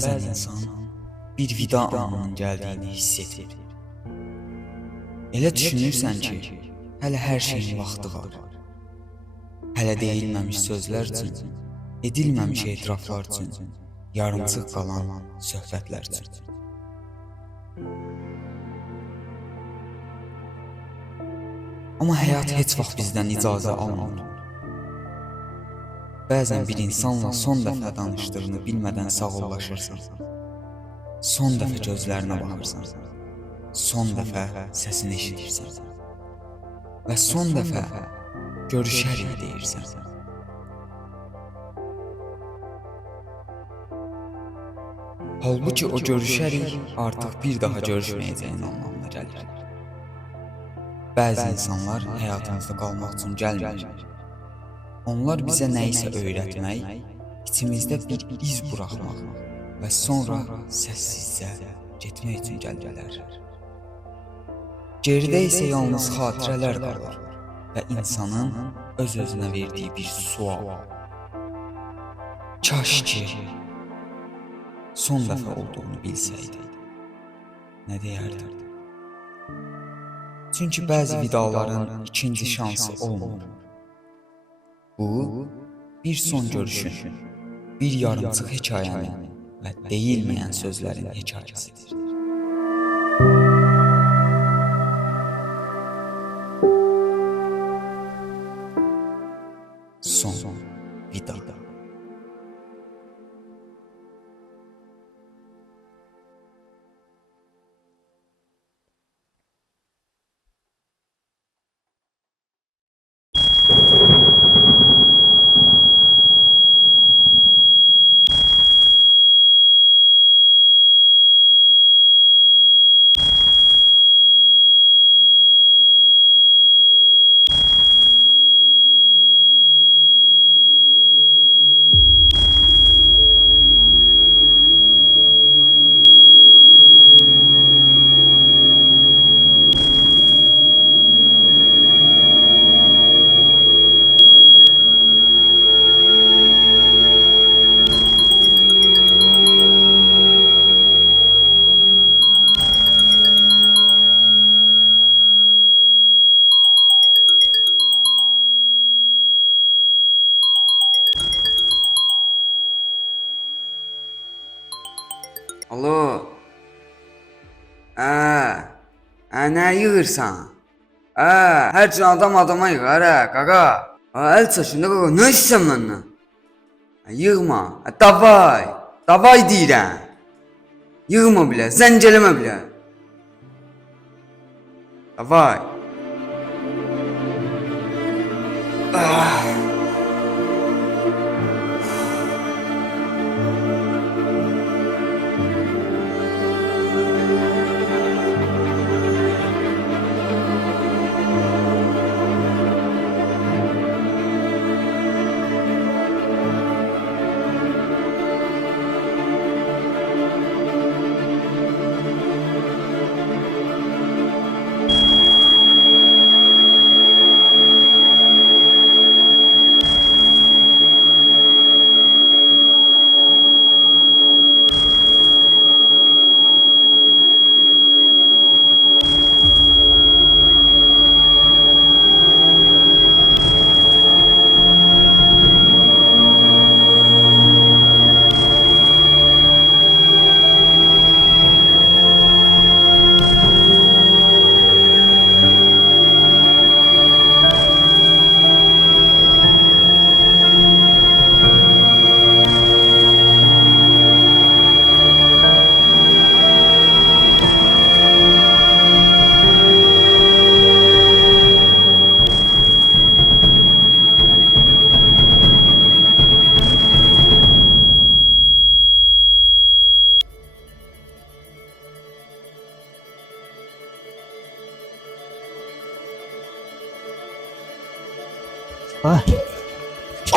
Bəzən insan bir vida anının gəldiyini hiss edir. Elə düşünürsən ki, hələ hər şeyin vaxtı var. Hələ deyilməmiş sözlər üçün, edilməmiş etiraflar üçün, yarımçıq qalan söhbətlər üçün. Amma həyat heç vaxt bizdən icazə almır. Bəzən bir insanla son dəfə danışdığını bilmədən sağollaşırsan. Son dəfə gözlərinə baxırsan. Son dəfə səsini eşidirsən. Və son dəfə görüşərik deyirsən. Halbuki o görüşərik artıq bir daha görüşməyəcəyin anlamına gəlir. Bəzi insanlar həyatımızda qalmaq üçün gəlmir. Onlar bizə nəyisə öyrətmək, içimizdə bir iz buraxmaq və sonra səssizcə getmək üçün gəlirlər. Geridə isə yalnız xatirələr qalır və insanın öz-özünə verdiyi bir sual. Kaş ki, son dəfə olduğunu bilsəydi, nə deyərdi? Çünki bəzi vidaların ikinci şansı olmur. Bu, bir son görüşün, bir yarımçıq hekayənin və deyilməyən sözlərin hekayəsidir. Son vida. Alo. Nə yığırsan? Hər cür adam adama yığar qaqa. Əl çəkində qaqa, nə istəyirsən məndən? Yığma. Davay. Davay deyirəm. Yığma bilə, zəng eləmə bilə. Davay.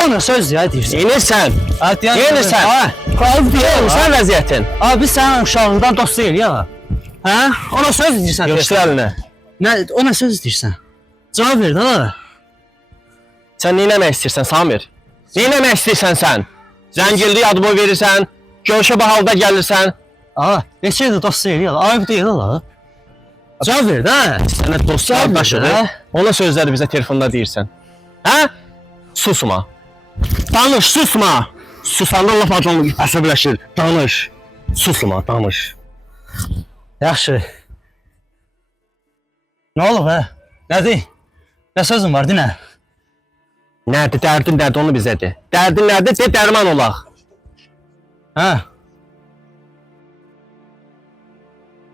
Ona söz ya deyirsən. Yenirsən. Yenirsən. Yenirsən. Yenirsən vəziyyətin. Abi sən uşağından dost deyil ya. Hə? Ona söz deyirsən. Göstər əlini. Nə, ona söz deyirsən. Cavab ver də. Sən nə etmək istəyirsən Samir? Nə etmək istəyirsən sən? Zəngildi adı boy verirsən. Görüşə bu halda gəlirsən. Ağa, neçə ildir dost deyil ya. Ayıb deyil la. Cavab ver də. Sənə dost Cavab ver qardaşıdır. də. Ona sözləri bizə telefonda deyirsən. Hə? Susma. Danış, susma. Susanda laf adamı əsəbləşir. Danış. Susma, danış. Yaxşı. Nə olub hə? Nədir? Nə sözün var, dinə? Nədir, dərdin nədir, onu bizə de. Dərdin nədir, de, dərman olaq. Hə?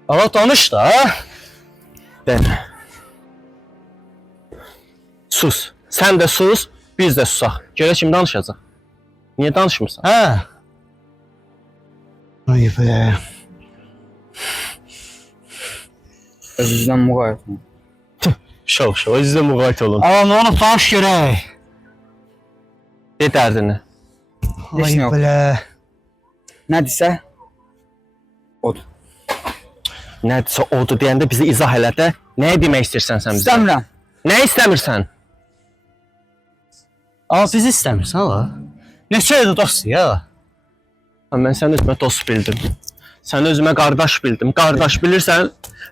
Ağa danış da. Demə. Sus. Sən də sus, biz də susaq. Görə kim danışacaq? Niyə danışmırsan? Hə? Ay be. Özünüzdən müğayət olun. Şov, özünüzə müqayət olun. Ağa nə olub danış görək. De dərdini. Heç Ay nə yox. belə. Nədirsə? Odur. Nədirsə odur deyəndə bizi izah elə də. Nəyə demək istəyirsən sən bizə? İstəmirəm. Nə istəmirsən? Ağa bizi istəmirsən ağa. Neçə ildir dost ya. Mən səni özümə dost bildim. Səni özümə qardaş bildim. Qardaş bilirsən,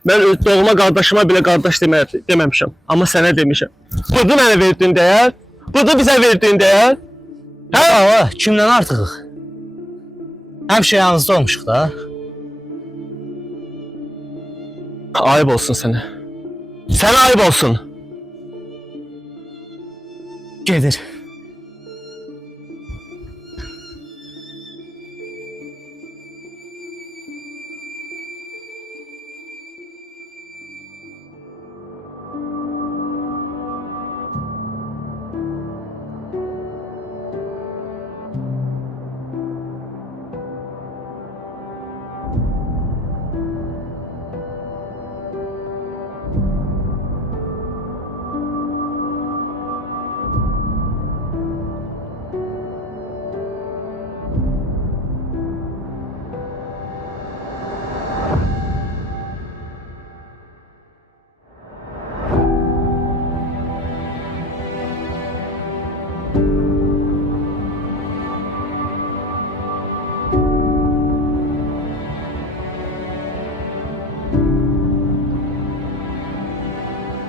mən öz doğma qardaşıma belə qardaş deməmişəm. Amma sənə demişəm. Budur mənə verdiyin dəyər. Budur bizə verdiyin dəyər. Hə ağa, kimdən artıq? Həmişə yanınızda olmuşuq da. Ayıb olsun sənə. Sənə ayıb olsun. Gedir.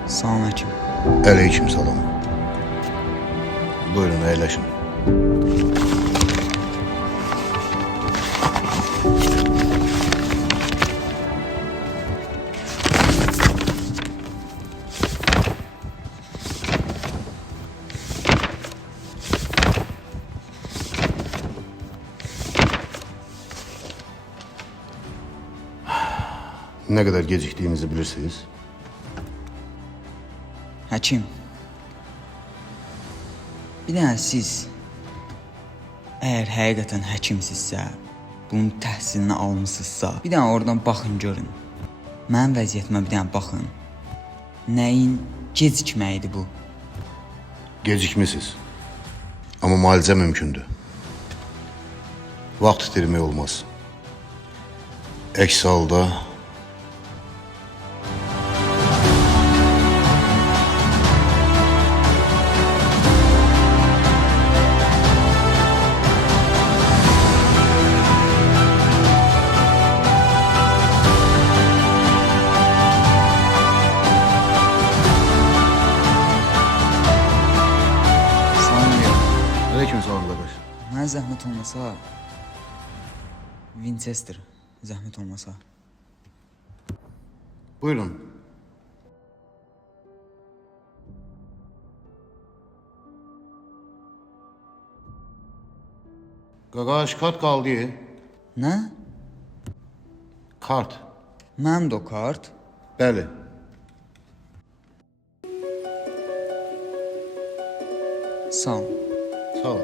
Salam həkim. Aleyküm salam. Buyurun əyləşin. Ne kadar geciktiğinizi bilirsiniz. Həkim. Bir dənə siz əgər həqiqətən həkimsizsə, bunun təhsilini almısınızsa, bir dənə oradan baxın görün. Mənim vəziyyətimə bir dənə baxın. Nəyin gecikməyidir bu? Gecikmişsiniz. Ama müalicə mümkündür. Vaxt itirmək olmaz. Əks halda Aleyküm salam qardaş. Mənə zəhmət olmasa, Winchester, zəhmət olmasa. Buyurun. Qaqaş, kart qaldı. Nə? Kart. Mənim də o kart. Bəli. Sağ ol. Sağ ol.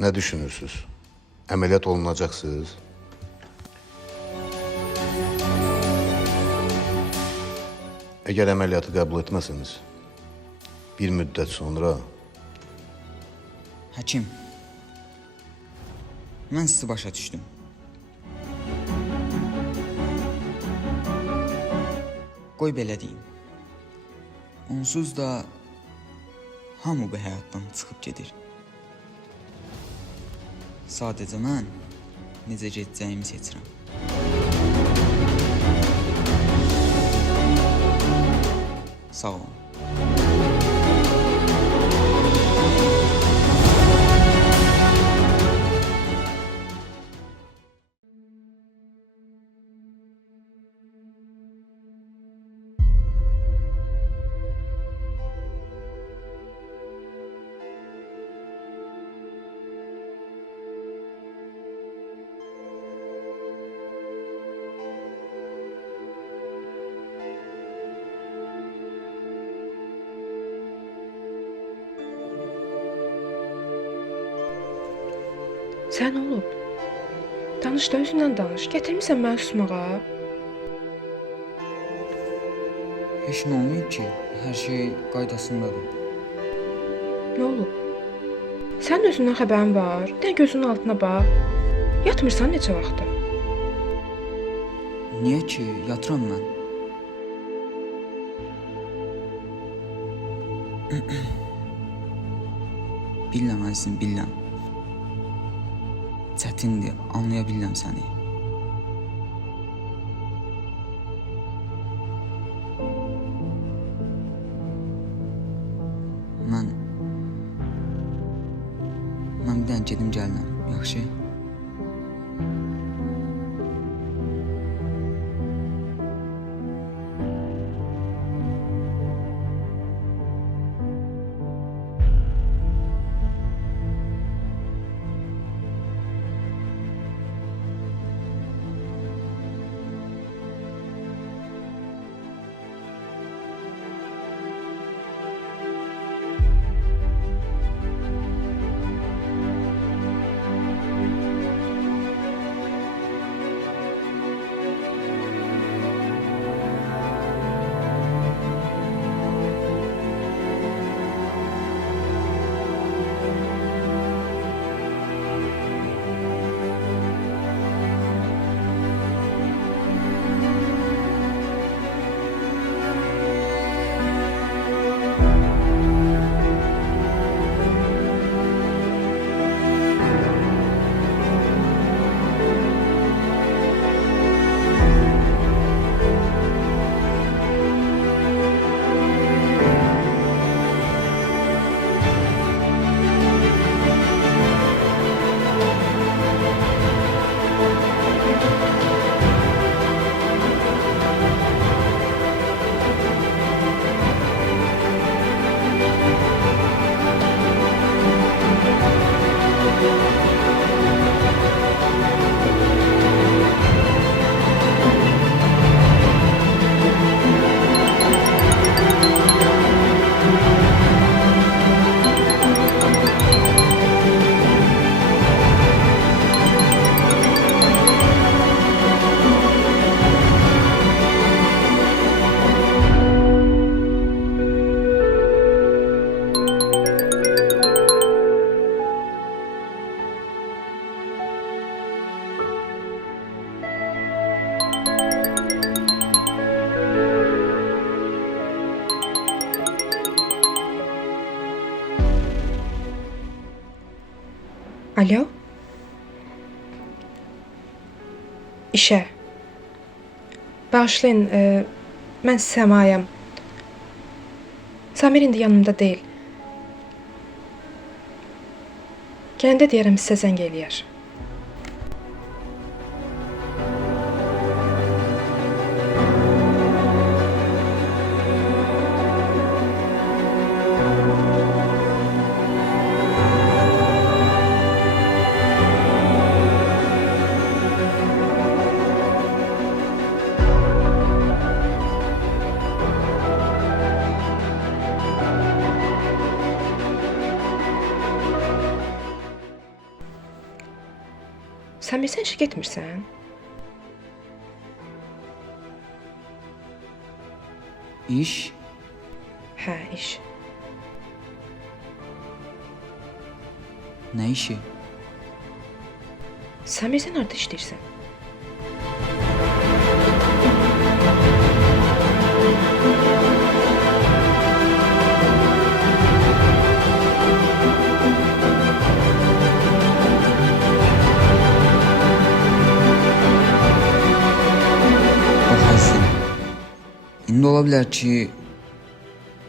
Nə düşünürsünüz? Əməliyyat olunacaqsınız? Əgər əməliyyatı qəbul etməsiniz, bir müddət sonra Həkim, mən sizi başa düşdüm. Qoy belə deyim. Onsuz da hamı bu həyatdan çıxıb gedir. Sadəcə mən necə gedəcəyimi seçirəm. Sağ olun. Sən olub? Danış da özündən danış. Gətirmisən məni susmağa? Heç nə olmayıb ki, hər şey qaydasındadır. Nə olub? Sənin özündən xəbərin var. Bir də gözünün altına bax. Yatmırsan neçə vaxtdır? Niyə ki, yatıram mən. Bilirəm əzizim, bilirəm. Çətindir, anlaya bilirəm səni. Mən bir dənə gedim gəlirəm, yaxşı? Alo? İşə. Bağışlayın, mən Səmayam. Samir indi yanımda deyil. Gələndə deyərəm sizə zəng eləyər. Samir, sən işə getmirsən? İş? Hə, iş. Nə işi? Samir, sən harda işləyirsən? Bax Həsən. İndi ola bilər ki,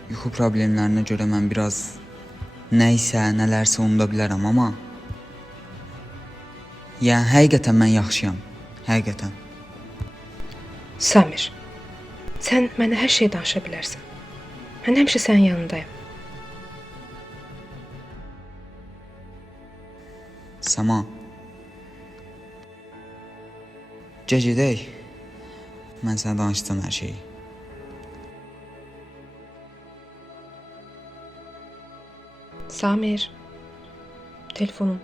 yuxu problemlərinə görə mən biraz nəysə, nələrsə unuda bilərəm, amma yəni həqiqətən mən yaxşıyam. Həqiqətən. Samir, sən mənə hər şey danışa bilərsən. Mən həmişə sənin yanındayım. Səma. Gedək. Mən sənə danışacağam hər şeyi. Samir, telefonum.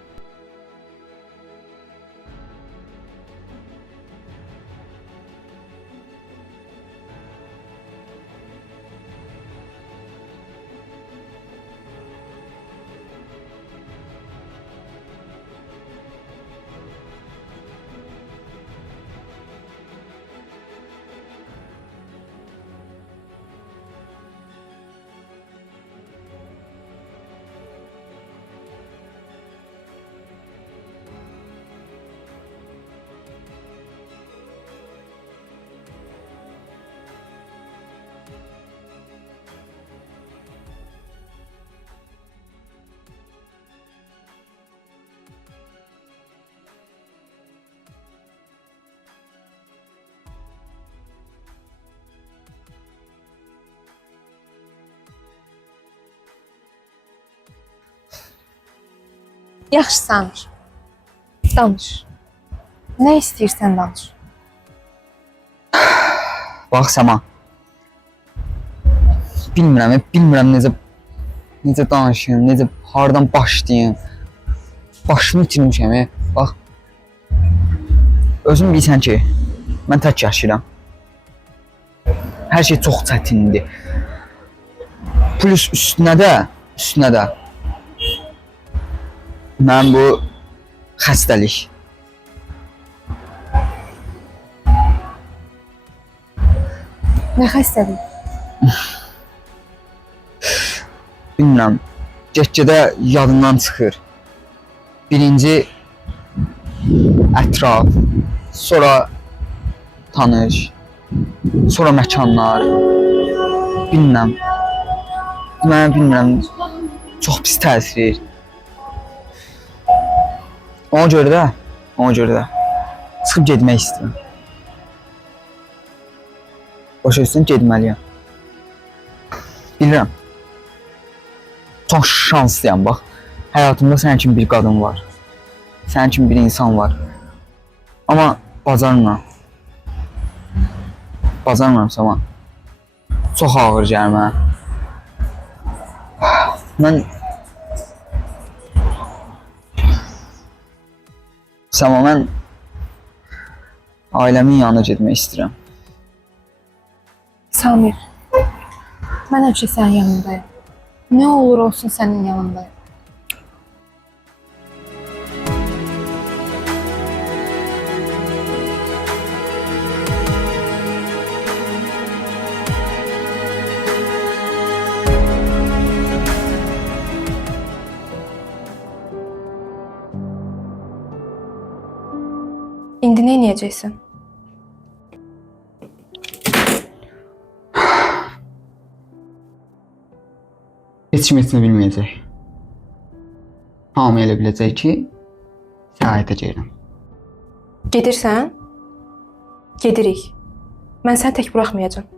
Yaxşı Samir. Danış. Nə istəyirsən danış. Bax Səma. Bilmirəm necə danışım, necə hardan başlayım. Başımı itirmişəm. Bax. Özün bilirsən ki, mən tək yaşayıram. Hər şey çox çətindir. Plus üstünə də mən bu xəstəlik. Nə xəstəlik? Bilmirəm, get-gedə yadından çıxır. Birinci ətraf, sonra tanış, sonra məkanlar. Bilmirəm, çox pis təsir. Ona görə də çıxıb getmək istəyirəm. Başa düşsən, getməliyəm. Bilirəm. Çox şanslıyam, bax. Həyatımda sənin kimi bir qadın var. Sənin kimi bir insan var. Amma bacarmıram. Bacarmıram Səma. Çox ağır gəlir mənə. Səma, mən ailəmin yanına getmək istəyirəm. Samir, mən həmişə sənin yanındayım. Nə olur olsun sənin yanındayım. İndi nə edəcəksən? Heç kim etmə bilməyəcək. Hamı elə biləcək ki, səyahətə gedirəm. Gedirsən? Gedirik. Mən səni tək buraxmayacağam.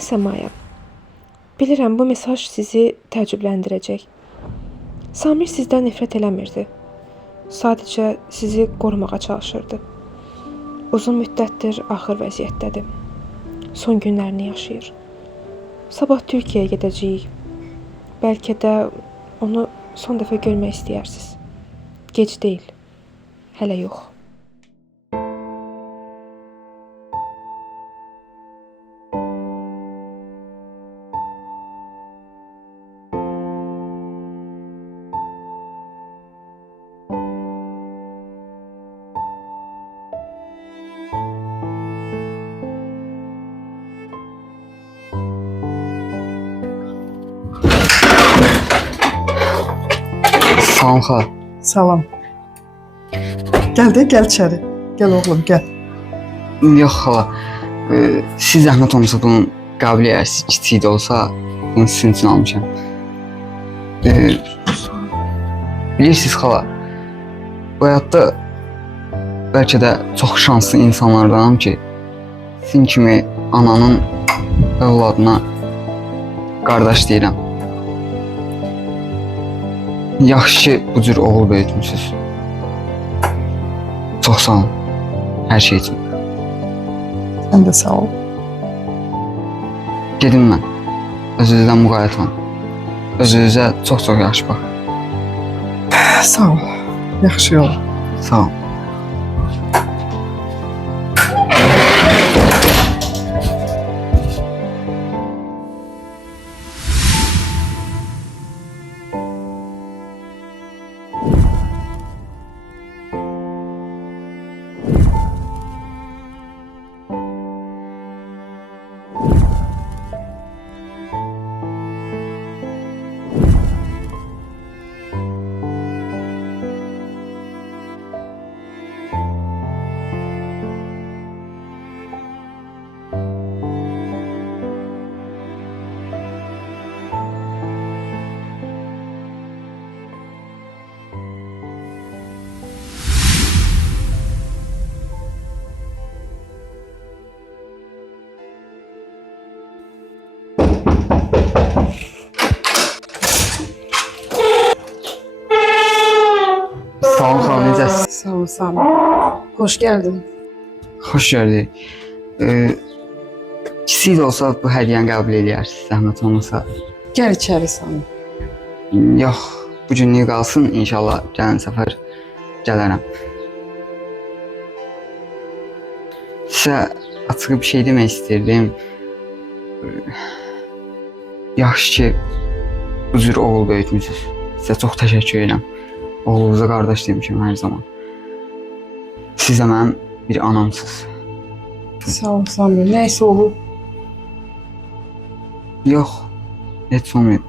Mən Səmaya. Bilirəm bu mesaj sizi təəccübləndirəcək. Samir sizdən nifrət eləmirdi. Sadəcə sizi qorumağa çalışırdı. Uzun müddətdir axır vəziyyətdədir. Son günlərini yaşayır. Sabah Türkiyəyə gedəcəyik. Bəlkə də onu son dəfə görmək istəyirsiniz. Gec deyil. Hələ yox. Salam xala. Salam. Gel de gel içeri. Gel oğlum gel. Yox xala. Siz zəhmət olmasa bunun qəbul edərsiniz. Kiçik də olsa bunu sizin üçün almışam. Bilirsiniz xala, bu həyatda bəlkə də çox şanslı insanlardanam ki, sizin kimi ananın övladına qardaş deyirəm. Yaxşı ki, bu cür oğul böyütmüsünüz. Çox sağ olun. Hər şey üçün. Sen de sağ ol. Gedim mən. Özünüzdən müğayət olun. Özünüzə çox-çox yaxşı bax. Sağ ol. Yaxşı yol. Sağ olun. Sağ olun xala, necəsiz? Sağ ol Sami. Hoş geldin. Xoş gördük. Kiçik də olsa bu hədiyyəni qəbul edərsiniz, zəhmət olmasa. Gel içeri Sami. Yox, bu günlük qalsın, inşallah gələn səfər gələrəm. Sizə açıq bir şey demək istirdim. Yaxşı ki, bu cür oğul böyütmüsünüz. Sizə çox təşəkkür edirəm. Oğlunuza qardaş demişim hər zaman. Siz də mənim bir anamsınız. Sağ ol Sami. Neyse olur. Yox, heç olmayıb.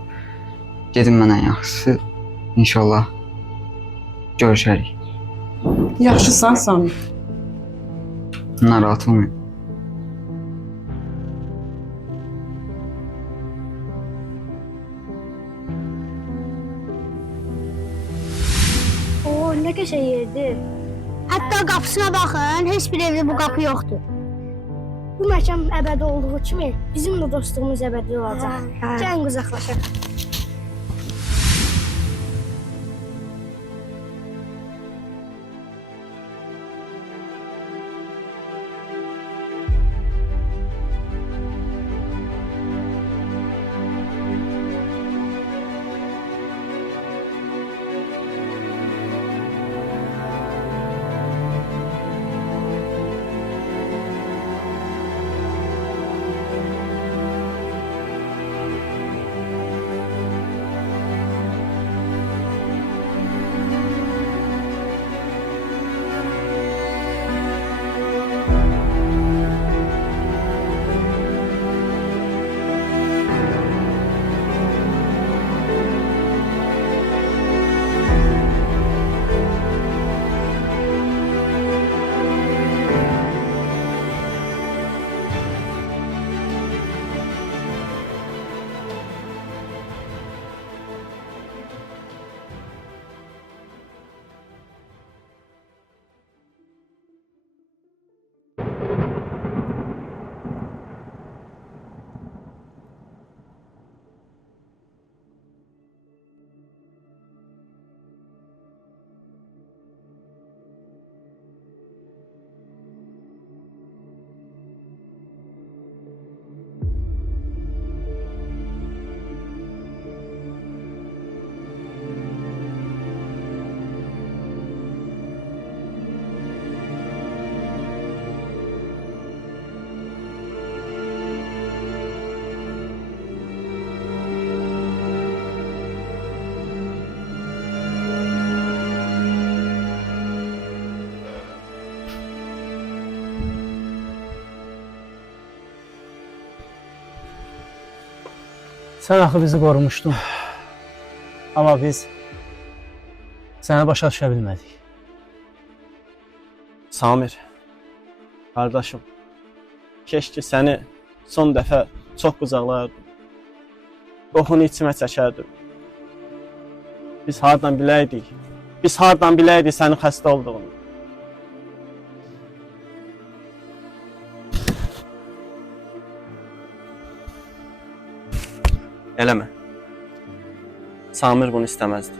Gedin mənə ən yaxşısı. İnşallah görüşərik. Yaxşısan Sami. Narahat olmayın. Oo, nə qəşəng yerdir. Hətta qapısına baxın, heç bir evdə bu qapı yoxdur. Bu məkan əbədi olduğu kimi bizim də dostluğumuz əbədi olacaq. Gəlin uzaqlaşaq. Sən axı bizi qorumuşdun. Amma biz səni başa düşə bilmədik. Samir, qardaşım, keşke səni son dəfə çox qucaqlayardım. Qoxunu içimə çəkərdim. Biz hardan biləydik sənin xəstə olduğunu. Eləmə. Samir bunu istəməzdi.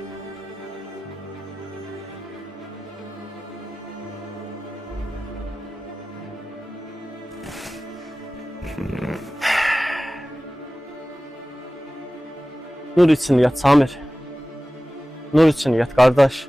Nur için yat Samir. Nur için yat kardeş.